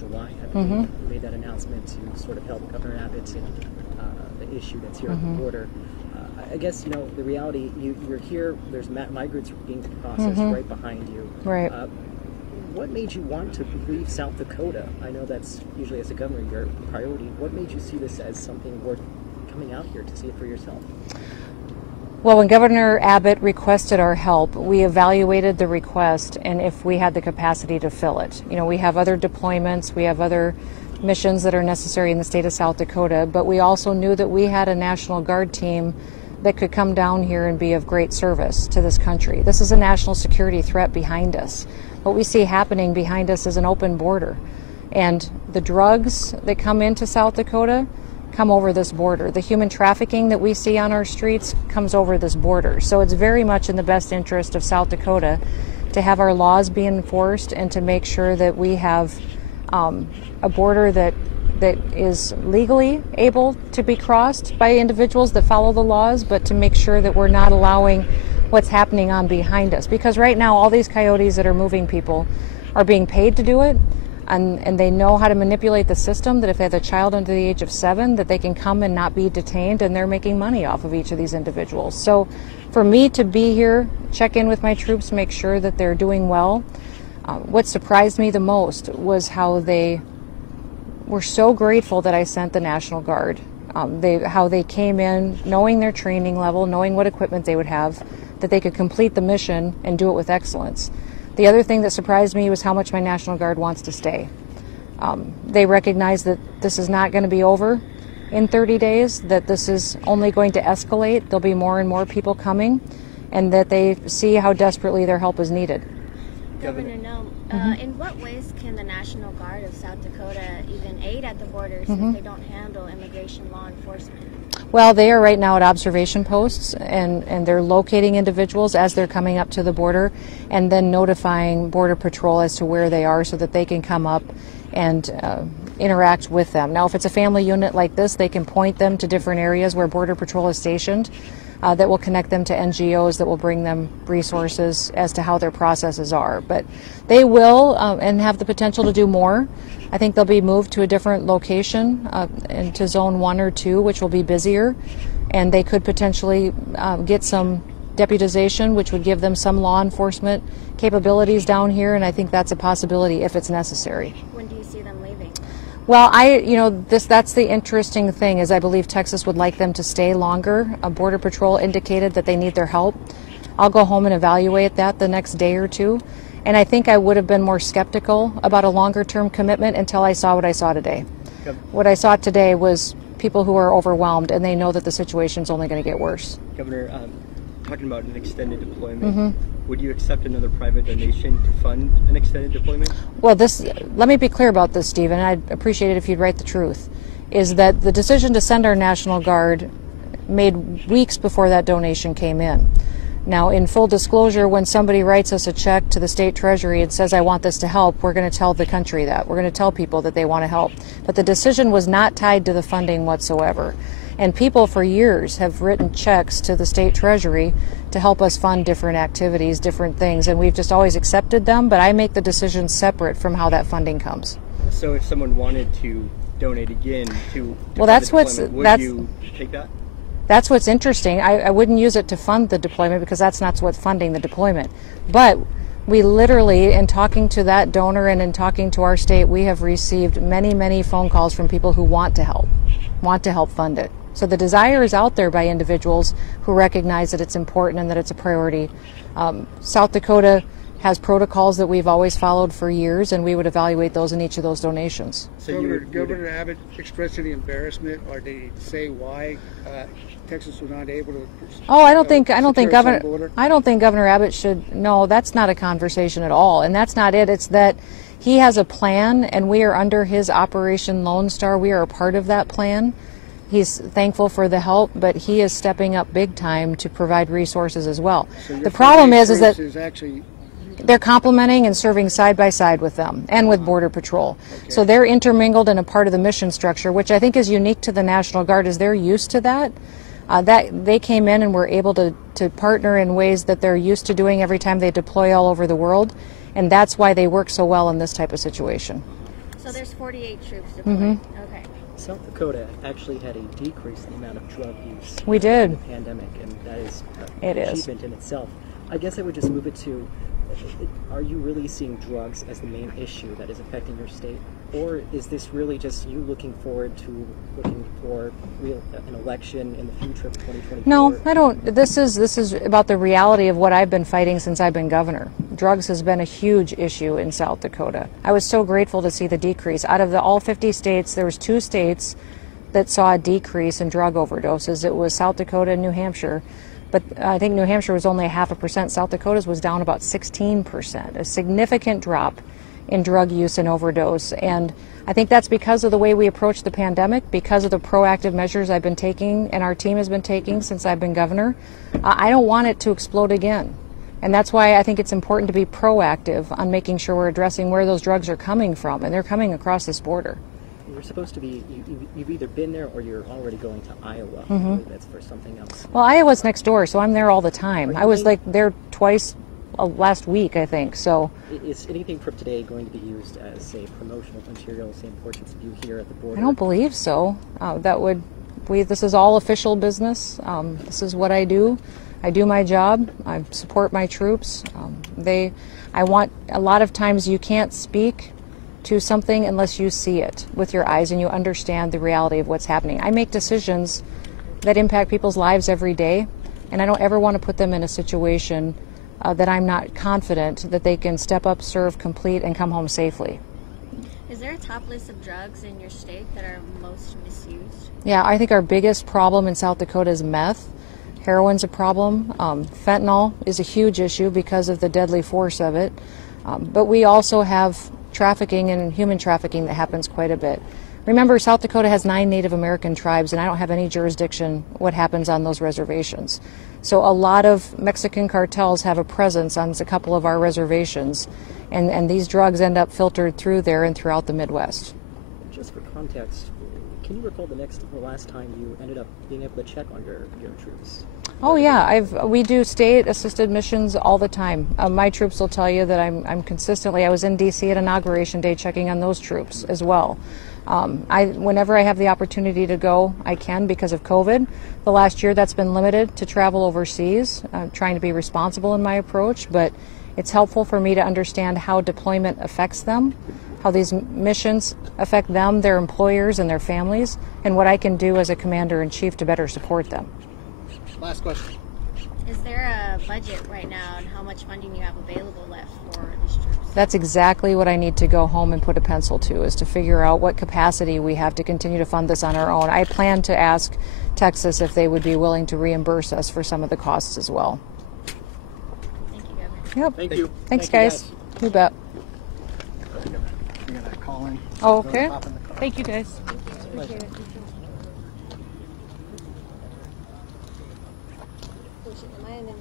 July. I believe you made that announcement to sort of help Governor Abbott in the issue that's here at the border. I guess, you know, the reality, you're here, there's migrants being processed right behind you. Right. What made you want to leave South Dakota? I know that's usually, as a governor, your priority. What made you see this as something worth coming out here to see it for yourself? Well, when Governor Abbott requested our help, we evaluated the request and if we had the capacity to fill it. You know, we have other deployments, we have other missions that are necessary in the state of South Dakota, but we also knew that we had a National Guard team that could come down here and be of great service to this country. This is a national security threat behind us. What we see happening behind us is an open border. And the drugs that come into South Dakota come over this border. The human trafficking that we see on our streets comes over this border. So it's very much in the best interest of South Dakota to have our laws be enforced and to make sure that we have a border that is legally able to be crossed by individuals that follow the laws, but to make sure that we're not allowing what's happening on behind us. Because right now, all these coyotes that are moving people are being paid to do it, and they know how to manipulate the system, that if they have a child under the age of 7, that they can come and not be detained, and they're making money off of each of these individuals. So for me to be here, check in with my troops, make sure that they're doing well, what surprised me the most was how they were so grateful that I sent the National Guard. How they came in knowing their training level, knowing what equipment they would have, that they could complete the mission and do it with excellence. The other thing that surprised me was how much my National Guard wants to stay. They recognize that this is not going to be over in 30 days, that this is only going to escalate. There'll be more and more people coming, and that they see how desperately their help is needed. Governor Noem, in what ways can the National Guard of South Dakota even aid at the border since they don't handle immigration law enforcement? Well, they are right now at observation posts, and they're locating individuals as they're coming up to the border and then notifying Border Patrol as to where they are so that they can come up and interact with them. Now, if it's a family unit like this, they can point them to different areas where Border Patrol is stationed that will connect them to NGOs that will bring them resources as to how their processes are. But they will and have the potential to do more. I think they'll be moved to a different location, into Zone 1 or 2, which will be busier, and they could potentially get some deputization, which would give them some law enforcement capabilities down here, and I think that's a possibility if it's necessary. When do you see them leaving? Well, that's the interesting thing, is I believe Texas would like them to stay longer. Border Patrol indicated that they need their help. I'll go home and evaluate that the next day or two. And I think I would have been more skeptical about a longer-term commitment until I saw what I saw today. Yep. What I saw today was people who are overwhelmed, and they know that the situation's only going to get worse. Governor, talking about an extended deployment, would you accept another private donation to fund an extended deployment? Well, let me be clear about this, Stephen. I'd appreciate it if you'd write the truth, is that the decision to send our National Guard made weeks before that donation came in. Now, in full disclosure, when somebody writes us a check to the state treasury and says, I want this to help, we're going to tell the country that. We're going to tell people that they want to help. But the decision was not tied to the funding whatsoever. And people for years have written checks to the state treasury to help us fund different activities, different things, and we've just always accepted them, but I make the decision separate from how that funding comes. So if someone wanted to donate again to well, that's would you take that? That's what's interesting. I wouldn't use it to fund the deployment because that's not what's funding the deployment. But we literally, in talking to that donor and in talking to our state, we have received many, many phone calls from people who want to help fund it. So the desire is out there by individuals who recognize that it's important and that it's a priority. South Dakota has protocols that we've always followed for years, and we would evaluate those in each of those donations. So Governor Abbott expressed any embarrassment, or did he say why Texas was not able to? Oh, I don't think Governor Abbott should. No, that's not a conversation at all, and that's not it. It's that he has a plan, and we are under his Operation Lone Star. We are a part of that plan. He's thankful for the help, but he is stepping up big time to provide resources as well. So the problem is that actually they're complementing and serving side by side with them and with Border Patrol. Okay. So they're intermingled and a part of the mission structure, which I think is unique to the National Guard, is they're used to that. That they came in and were able to partner in ways that they're used to doing every time they deploy all over the world, and that's why they work so well in this type of situation. So there's 48 troops deployed. Okay. South Dakota actually had a decrease in the amount of drug use We did. in the pandemic, and that is It an is. achievement in itself. I guess I would just move it to, are you really seeing drugs as the main issue that is affecting your state? Or is this really just you looking for an election in the future of 2024? No, I don't. This is about the reality of what I've been fighting since I've been governor. Drugs has been a huge issue in South Dakota. I was so grateful to see the decrease. Out of all 50 states, there was 2 states that saw a decrease in drug overdoses. It was South Dakota and New Hampshire. But I think New Hampshire was only 0.5%. South Dakota's was down about 16%, a significant drop in drug use and overdose. And I think that's because of the way we approach the pandemic, because of the proactive measures I've been taking and our team has been taking since I've been governor. I don't want it to explode again. And that's why I think it's important to be proactive on making sure we're addressing where those drugs are coming from. And they're coming across this border. You're supposed to be, you've either been there or you're already going to Iowa. Mm-hmm. I believe that's for something else. Well, Iowa's next door, so I'm there all the time. I was Really? there twice last week, I think. So Is anything from today going to be used as, say, promotional material, say, importance of you here at the border? I don't believe so. This is all official business. This is what I do. I do my job. I support my troops. A lot of times you can't speak to something unless you see it with your eyes and you understand the reality of what's happening. I make decisions that impact people's lives every day, and I don't ever want to put them in a situation that I'm not confident that they can step up, serve, complete, and come home safely. Is there a top list of drugs in your state that are most misused? Yeah, I think our biggest problem in South Dakota is meth. Heroin's a problem. Fentanyl is a huge issue because of the deadly force of it. But we also have trafficking and human trafficking that happens quite a bit. Remember, South Dakota has 9 Native American tribes, and I don't have any jurisdiction what happens on those reservations. So a lot of Mexican cartels have a presence on a couple of our reservations, and these drugs end up filtered through there and throughout the Midwest. Just for context, can you recall the last time you ended up being able to check on your troops? Oh yeah, we do state-assisted missions all the time. My troops will tell you that I'm consistently. I was in D.C. at Inauguration Day checking on those troops as well. Whenever I have the opportunity to go, I can because of COVID. The last year that's been limited to travel overseas. I'm trying to be responsible in my approach, but it's helpful for me to understand how deployment affects them, how these missions affect them, their employers, and their families, and what I can do as a commander-in-chief to better support them. Last question. Is there a budget right now and how much funding you have available left for these troops? That's exactly what I need to go home and put a pencil to, is to figure out what capacity we have to continue to fund this on our own. I plan to ask Texas if they would be willing to reimburse us for some of the costs as well. Thank you, Governor. Yep. Thank you. Thanks, Thank you, guys. You bet. You're gonna call in. Oh, okay. Hop in the car. Thank you, guys. Appreciate it. Am I in the